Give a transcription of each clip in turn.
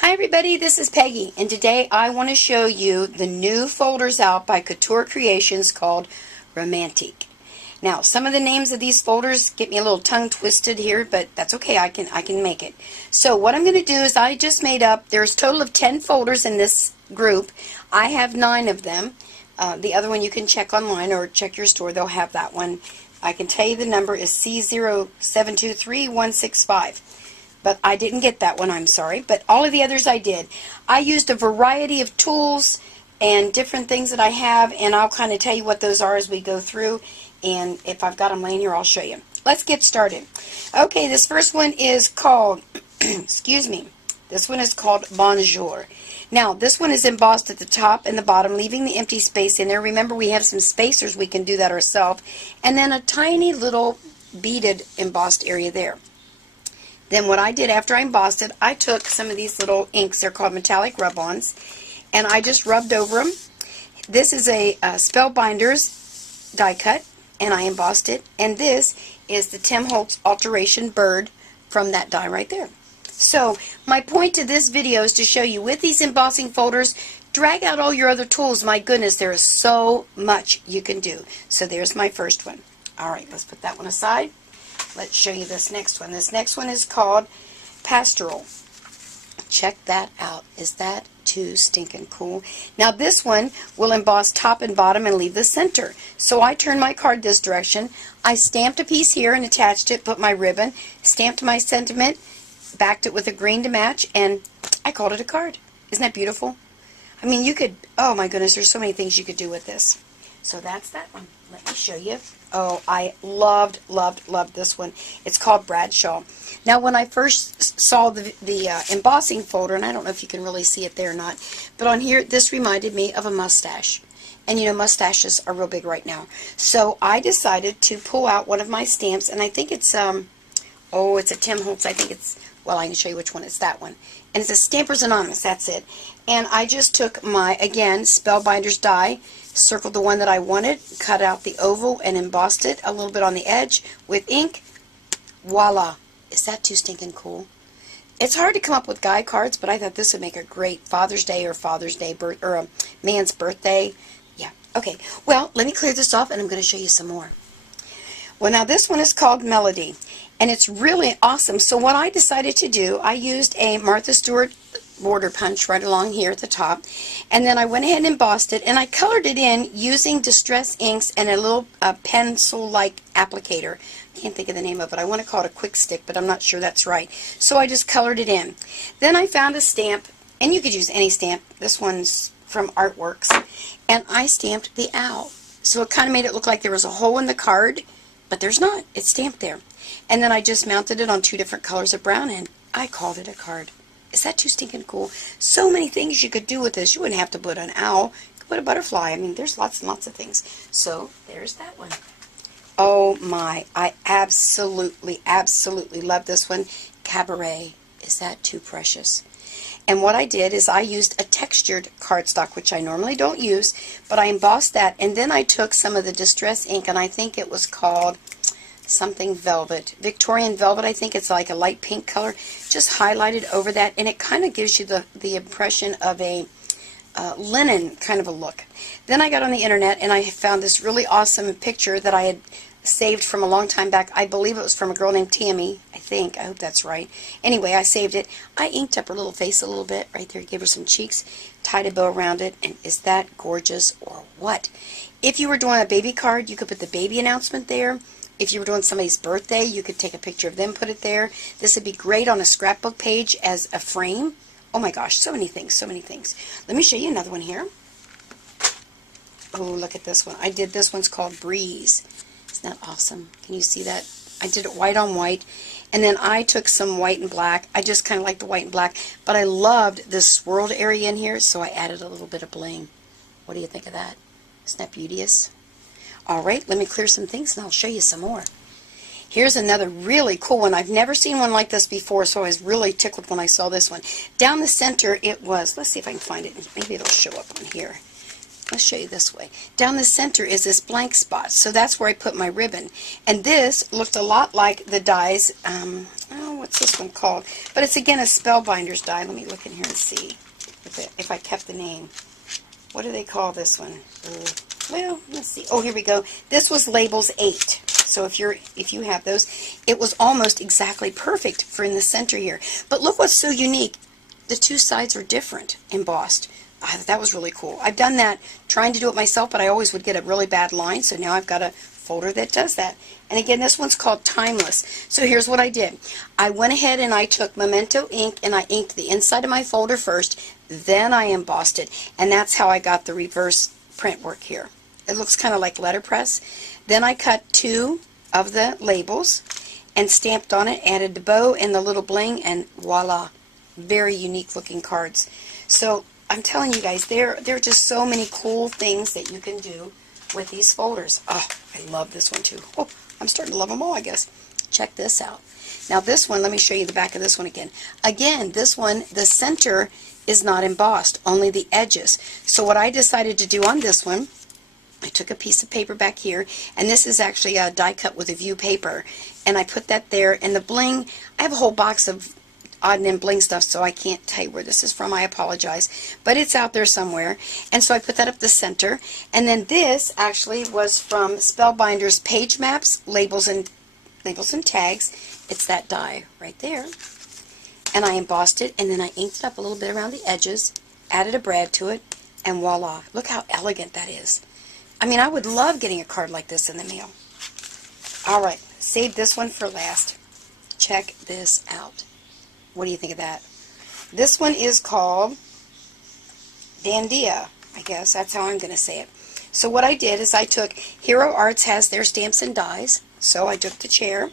Hi everybody, this is Peggy, and today I want to show you the new folders out by Couture Creations called Romantique. Now, some of the names of these folders get me a little tongue twisted here, but that's okay, I can make it. So what I'm going to do is I just made up, there's a total of 10 folders in this group. I have 9 of them. The other one you can check online or check your store, they'll have that one. I can tell you the number is CO723165. But I didn't get that one, I'm sorry. But all of the others I did. I used a variety of tools and different things that I have, and I'll kind of tell you what those are as we go through. And if I've got them laying here, I'll show you. Let's get started. Okay, this first one is called, excuse me, this one is called Bonjour. Now, this one is embossed at the top and the bottom, leaving the empty space in there. Remember, we have some spacers. We can do that ourselves. And then a tiny little beaded embossed area there. Then what I did after I embossed it, I took some of these little inks, they're called metallic rub-ons, and I just rubbed over them. This is a Spellbinders die cut, and I embossed it. And this is the Tim Holtz Alteration Bird from that die right there. So my point to this video is to show you with these embossing folders, drag out all your other tools. My goodness, there is so much you can do. So there's my first one. All right, let's put that one aside. Let's show you this next one. This next one is called Pastorale. Check that out. Is that too stinking cool? Now this one will emboss top and bottom and leave the center. So I turned my card this direction. I stamped a piece here and attached it, put my ribbon, stamped my sentiment, backed it with a green to match, and I called it a card. Isn't that beautiful? I mean, you could, oh my goodness, there's so many things you could do with this. So that's that one. Let me show you. Oh, I loved this one. It's called Bradshaw. Now, when I first saw the embossing folder, and I don't know if you can really see it there or not, but on here, this reminded me of a mustache. And you know, mustaches are real big right now. So I decided to pull out one of my stamps, and I think it's, it's a Tim Holtz. I think it's, well, I can show you which one. It's that one. And it's a Stampers Anonymous, that's it. And I just took my, again, Spellbinders die, circled the one that I wanted, cut out the oval, and embossed it a little bit on the edge with ink. Voila! Is that too stinking cool? It's hard to come up with guy cards, but I thought this would make a great Father's Day or or a man's birthday. Yeah, okay. Well, let me clear this off, and I'm going to show you some more. Well, now this one is called Melody, and it's really awesome. So what I decided to do, I used a Martha Stewart border punch right along here at the top, and then I went ahead and embossed it, and I colored it in using distress inks and a little pencil-like applicator. I can't think of the name of it. I want to call it a quick stick, but I'm not sure that's right. So I just colored it in. Then I found a stamp, and you could use any stamp. This one's from Artworks, and I stamped the owl. So it kind of made it look like there was a hole in the card, but there's not. It's stamped there. And then I just mounted it on 2 different colors of brown, and I called it a card. Is that too stinking cool? So many things you could do with this. You wouldn't have to put an owl. You could put a butterfly. I mean, there's lots and lots of things. So, there's that one. Oh my, I absolutely love this one. Caberet. Is that too precious? And what I did is I used a textured cardstock, which I normally don't use, but I embossed that, and then I took some of the distress ink, and I think it was called something velvet, Victorian velvet. I think it's like a light pink color, just highlighted over that, and it kind of gives you the impression of a linen kind of a look. Then I got on the internet and I found this really awesome picture that I had saved from a long time back. I believe it was from a girl named Tammy, I think. I hope that's right. Anyway, I saved it. I inked up her little face a little bit right there, gave her some cheeks, tied a bow around it, and is that gorgeous or what? If you were doing a baby card, you could put the baby announcement there. If you were doing somebody's birthday, you could take a picture of them, put it there. This would be great on a scrapbook page as a frame. Oh my gosh, so many things, so many things. Let me show you another one here. Oh, look at this one. I did this one's called Breeze. Isn't that awesome? Can you see that? I did it white on white. And then I took some white and black. I just kind of like the white and black. But I loved this swirled area in here, so I added a little bit of bling. What do you think of that? Isn't that beauteous? Alright, let me clear some things and I'll show you some more. Here's another really cool one. I've never seen one like this before, so I was really tickled when I saw this one. Down the center it was, let's see if I can find it. Maybe it'll show up on here. let's show you this way. Down the center is this blank spot, so that's where I put my ribbon. And this looked a lot like the dies, oh, what's this one called? But it's again a Spellbinders die. Let me look in here and see if I kept the name. What do they call this one? Well, let's see. Oh, here we go. This was Labels 8. So if you have those, it was almost exactly perfect for in the center here. But look what's so unique. The two sides are different embossed. That was really cool. I've done that trying to do it myself, but I always would get a really bad line, so now I've got a folder that does that. And again, this one's called Timeless. So here's what I did. I went ahead and I took Memento ink and I inked the inside of my folder first, then I embossed it, and that's how I got the reverse print work here. It looks kind of like letterpress. Then I cut 2 of the labels and stamped on it, added the bow and the little bling, and voila. Very unique looking cards. So I'm telling you guys, there are just so many cool things that you can do with these folders. Oh, I love this one too. Oh, I'm starting to love them all, I guess. Check this out. Now this one, let me show you the back of this one again. Again, this one, the center is not embossed, only the edges. So what I decided to do on this one, I took a piece of paper back here, and this is actually a die cut with a view paper, and I put that there, and the bling, I have a whole box of odd and end bling stuff, so I can't tell you where this is from. I apologize, but it's out there somewhere. And so I put that up the center, and then this actually was from Spellbinders Page Maps, Labels and Tags. It's that die right there, and I embossed it, and then I inked it up a little bit around the edges, added a brad to it, and voila! Look how elegant that is. I mean, I would love getting a card like this in the mail. All right, save this one for last. Check this out. What do you think of that? This one is called Dandiya, I guess. That's how I'm going to say it. So what I did is I took, Hero Arts has their stamps and dies, so I took the chair,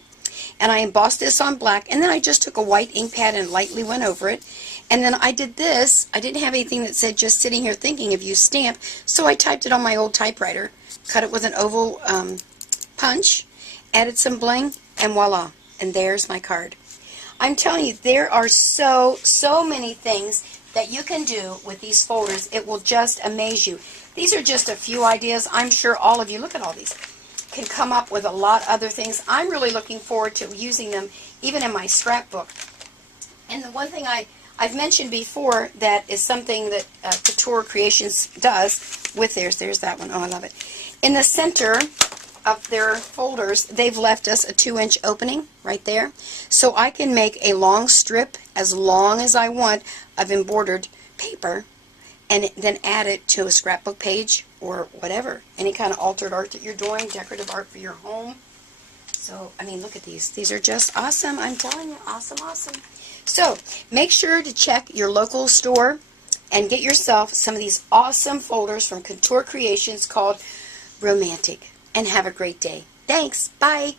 and I embossed this on black, and then I just took a white ink pad and lightly went over it. And then I did this. I didn't have anything that said just sitting here thinking of you stamp, so I typed it on my old typewriter, cut it with an oval punch, added some bling, and voila, and there's my card. I'm telling you, there are so many things that you can do with these folders. It will just amaze you. These are just a few ideas. I'm sure all of you, look at all these, can come up with a lot of other things. I'm really looking forward to using them even in my scrapbook. And the one thing I've mentioned before that is something that Couture Creations does with theirs. There's that one. Oh, I love it. In the center of their folders, they've left us a 2-inch opening right there. So I can make a long strip as long as I want of embroidered paper and then add it to a scrapbook page or whatever. Any kind of altered art that you're doing, decorative art for your home. So, I mean, look at these. These are just awesome. I'm telling you, awesome, awesome. So, make sure to check your local store and get yourself some of these awesome folders from Couture Creations called Romantique. And have a great day. Thanks. Bye.